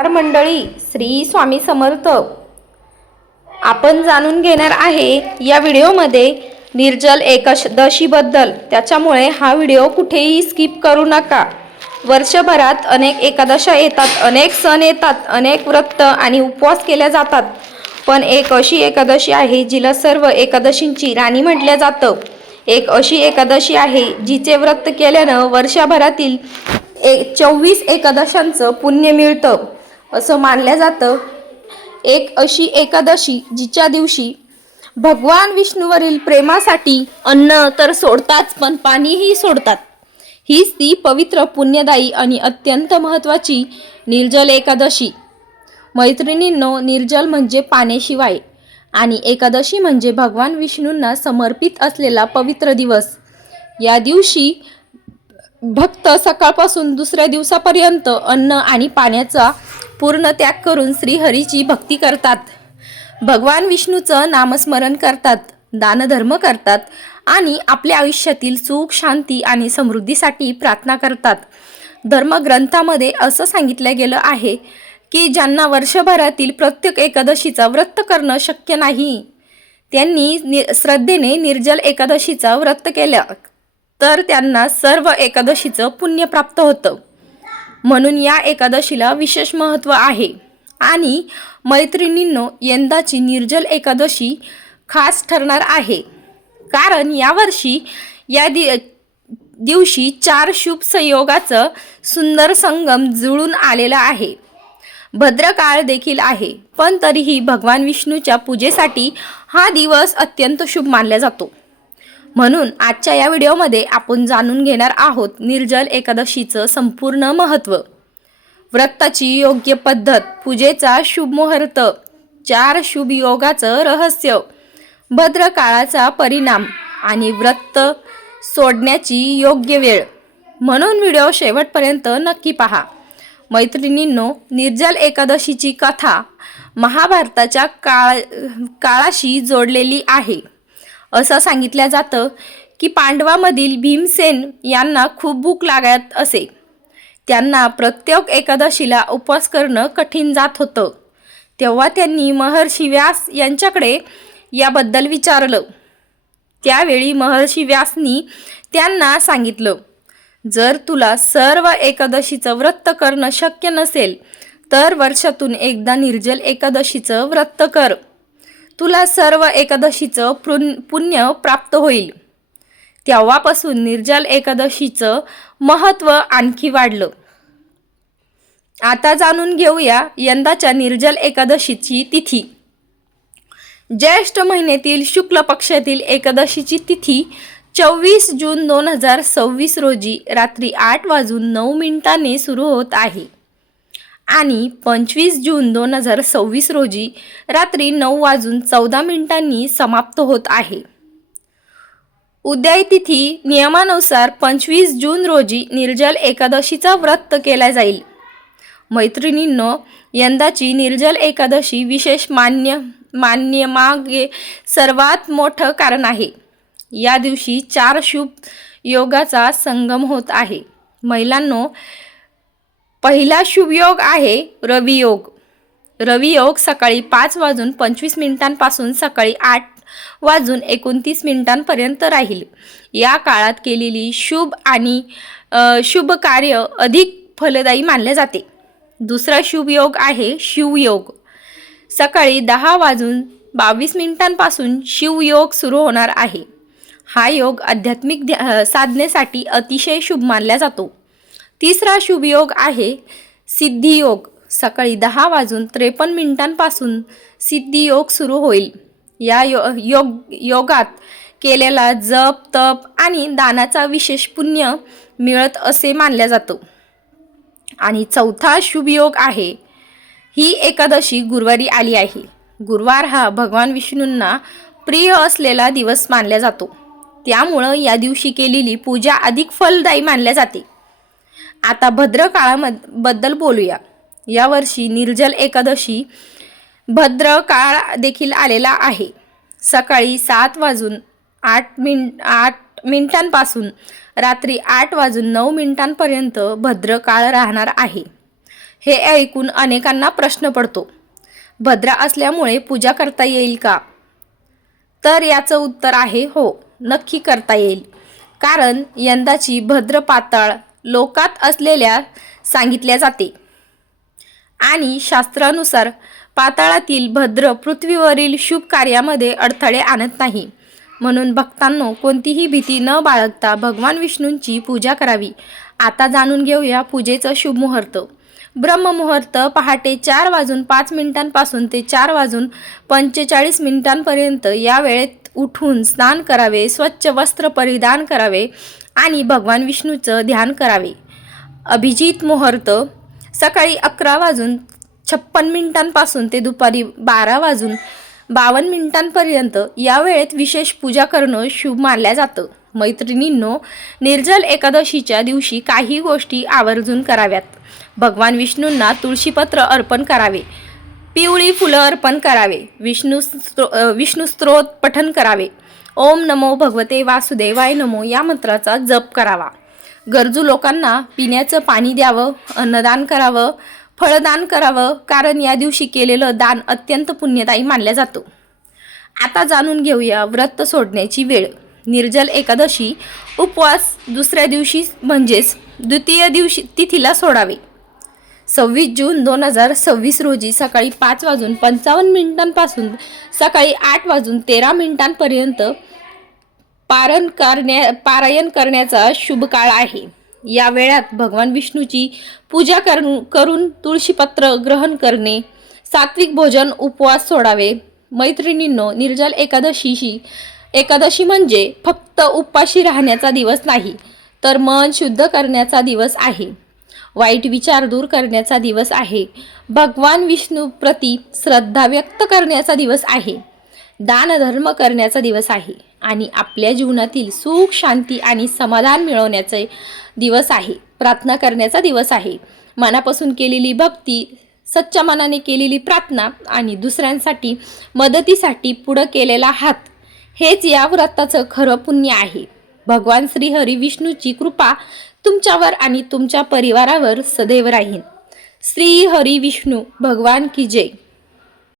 मंडळी, श्री स्वामी समर्थ. आपण जाणून घेणार आहे या व्हिडिओमध्ये निर्जल एकादशी बद्दल. त्याच्यामुळे हा व्हिडिओ कुठेही स्किप करू नका. वर्षभरात अनेक एकादशा येतात, अनेक सण येतात, अनेक व्रत आणि उपवास केले जातात, पण एक अशी एकादशी आहे जिला सर्व एकादशींची राणी म्हटले जातं. एक अशी एकादशी आहे जिचे व्रत केल्यानं वर्षभरातील 24 एकादशांचं पुण्य मिळतं असं मानलं जातं. एक अशी एकादशी जिच्या दिवशी भगवान विष्णूवरील प्रेमासाठी अन्न तर सोडताच, पण पाणीही सोडतात. हीच ती पवित्र, पुण्यदायी आणि अत्यंत महत्त्वाची निर्जल एकादशी. मैत्रिणींनो, निर्जल म्हणजे पाण्याशिवाय आणि एकादशी म्हणजे भगवान विष्णूंना समर्पित असलेला पवित्र दिवस. या दिवशी भक्त सकाळपासून दुसऱ्या दिवसापर्यंत अन्न आणि पाण्याचा पूर्ण त्याग करून श्रीहरीची भक्ती करतात. भगवान विष्णूचं नामस्मरण करतात, दानधर्म करतात आणि आपल्या आयुष्यातील सुख, शांती आणि समृद्धीसाठी प्रार्थना करतात. धर्मग्रंथामध्ये असं सांगितलं गेलं आहे की ज्यांना वर्षभरातील प्रत्येक एकादशीचा व्रत करणं शक्य नाही, त्यांनी श्रद्धेने निर्जल एकादशीचा व्रत केलं तर त्यांना सर्व एकादशीचं पुण्य प्राप्त होतं. म्हणून या एकादशीला विशेष महत्त्व आहे. आणि मैत्रिणींनो, यंदाची निर्जल एकादशी खास ठरणार आहे, कारण यावर्षी या दिवशी 4 शुभ संयोगाचं सुंदर संगम जुळून आलेला आहे. भद्रकाळ देखील आहे, पण तरीही भगवान विष्णूच्या पूजेसाठी हा दिवस अत्यंत शुभ मानला जातो. म्हणून आजच्या या व्हिडिओमध्ये आपण जाणून घेणार आहोत निर्जल एकादशीचं संपूर्ण महत्त्व, व्रताची योग्य पद्धत, पूजेचा शुभ मुहूर्त, 4 शुभ योगाचं रहस्य, भद्रकाळाचा परिणाम आणि व्रत सोडण्याची योग्य वेळ. म्हणून व्हिडिओ शेवटपर्यंत नक्की पहा. मैत्रिणींनो, निर्जल एकादशीची कथा महाभारताच्या काळाशी जोडलेली आहे. असं सांगितलं जातं की पांडवांमधील भीमसेन यांना खूप भूक लागत असे. त्यांना प्रत्येक एकादशीला उपवास करणं कठीण जात होतं. तेव्हा त्यांनी महर्षी व्यास यांच्याकडे याबद्दल विचारलं. त्यावेळी महर्षी व्यासनी त्यांना सांगितलं, जर तुला सर्व एकादशीचं व्रत करणं शक्य नसेल तर वर्षातून एकदा निर्जल एकादशीचं व्रत कर. तुला सर्व एकादशीचं पुण्य प्राप्त होईल. तेव्हापासून निर्जल एकादशीचं महत्त्व आणखी वाढलं. आता जाणून घेऊया यंदाच्या निर्जल एकादशीची तिथी. ज्येष्ठ महिन्यातील शुक्ल पक्षातील एकादशीची तिथी 24 जून 2026 रोजी रात्री 8:09 सुरू होत आहे आणि 25 जून 2026 रोजी रात्री 9:14 समाप्त होत आहे. उद्याय तिथी नियमानुसार 25 जून रोजी निर्जल एकादशीचा व्रत केला जाईल. मैत्रिणींनो, यंदाची निर्जल एकादशी विशेष मागे सर्वात मोठं कारण आहे. या दिवशी 4 शुभ योगाचा संगम होत आहे. महिलांनो, पहिला शुभ योग आहे रवी योग. रवी योग सकाळी 5:25 पासून सकाळी 8:29 पर्यंत राहील. या काळात केलेली शुभ कार्य अधिक फलदायी मानले जाते. दुसरा शुभ योग आहे शिवयोग. सकाळी 10:22 पासून शिवयोग सुरू होणार आहे. हा योग आध्यात्मिक साधनेसाठी अतिशय शुभ मानला जातो. तिसरा शुभ योग आहे सिद्धियोग. सकाळी 10:53 पासून सिद्धियोग सुरू होईल. या योगात केलेला जप, तप आणि दानाचा विशेष पुण्य मिळत असे मानले जातं. आणि चौथा शुभ योग आहे, ही एकादशी गुरुवारी आली आहे. गुरुवार हा भगवान विष्णूंना प्रिय असलेला दिवस मानला जातो. त्यामुळं या दिवशी केलेली पूजा अधिक फलदायी मानल्या जाते. आता भद्रकाळाबद्दल बोलूया. यावर्षी निर्जल एकादशी भद्रकाळ देखील आलेला आहे. सकाळी 7:08 पासून रात्री 8:09 पर्यंत भद्रकाळ राहणार आहे. हे ऐकून अनेकांना प्रश्न पडतो, भद्रा असल्यामुळे पूजा करता येईल का? तर याचं उत्तर आहे हो, नक्की करता येईल. कारण यंदाची भद्र पाताळ लोकात असलेल्या सांगितल्या जाते आणि शास्त्रानुसार पाताळातील भद्र पृथ्वीवरील शुभ कार्यामध्ये अडथळे आणत नाही. म्हणून भक्तांनो, कोणतीही भीती न बाळगता भगवान विष्णूंची पूजा करावी. आता जाणून घेऊया पूजेचं शुभ मुहूर्त. ब्रह्ममुहूर्त पहाटे 4:05 ते 4:45 या वेळेत उठून स्नान करावे, स्वच्छ वस्त्र परिधान करावे आणि भगवान विष्णूचं ध्यान करावे. अभिजित मुहूर्त सकाळी 11:56 ते दुपारी 12:52 या वेळेत विशेष पूजा करणं शुभ मानलं जातं. मैत्रिणींनो, निर्जल एकादशीच्या दिवशी काही गोष्टी आवर्जून कराव्यात. भगवान विष्णूंना तुळशीपत्र अर्पण करावे, पिवळी फुलं अर्पण करावे, विष्णू स्तोत्र पठण करावे, ओम नमो भगवते वासुदेवाय नमो या मंत्राचा जप करावा. गरजू लोकांना पिण्याचं पाणी द्यावं, अन्नदान करावं, फळदान करावं, कारण या दिवशी केलेलं दान अत्यंत पुण्यदायी मानलं जातं. आता जाणून घेऊया व्रत सोडण्याची वेळ. निर्जल एकादशी उपवास दुसऱ्या दिवशी म्हणजेच द्वितीय दिवशी तिथीला सोडावे. 26 जून 2026 रोजी सकाळी 5:55 सकाळी 8:13 पारायण करण्याचा शुभ काळ आहे. या वेळात भगवान विष्णूची पूजा करून तुळशीपत्र ग्रहण करणे, सात्विक भोजन, उपवास सोडावे. मैत्रिणींनो, निर्जल एकादशी म्हणजे फक्त उपाशी राहण्याचा दिवस नाही, तर मन शुद्ध करण्याचा दिवस आहे, वाईट विचार दूर करण्याचा दिवस आहे, भगवान विष्णू प्रती श्रद्धा व्यक्त करण्याचा दिवस आहे, दानधर्म करण्याचा दिवस आहे आणि आपल्या जीवनातील सुख, शांती आणि समाधान मिळवण्याचे दिवस आहे. प्रार्थना करण्याचा दिवस आहे. मनापासून केलेली भक्ती, सच्च्या मनाने केलेली प्रार्थना आणि दुसऱ्यांसाठी मदतीसाठी पुढं केलेला हात, हेच या व्रताचं खरं पुण्य आहे. भगवान श्रीहरी विष्णूची कृपा तुमच्यावर आणि तुमच्या परिवारावर सदैव राहील. श्री हरी विष्णू भगवान की जय.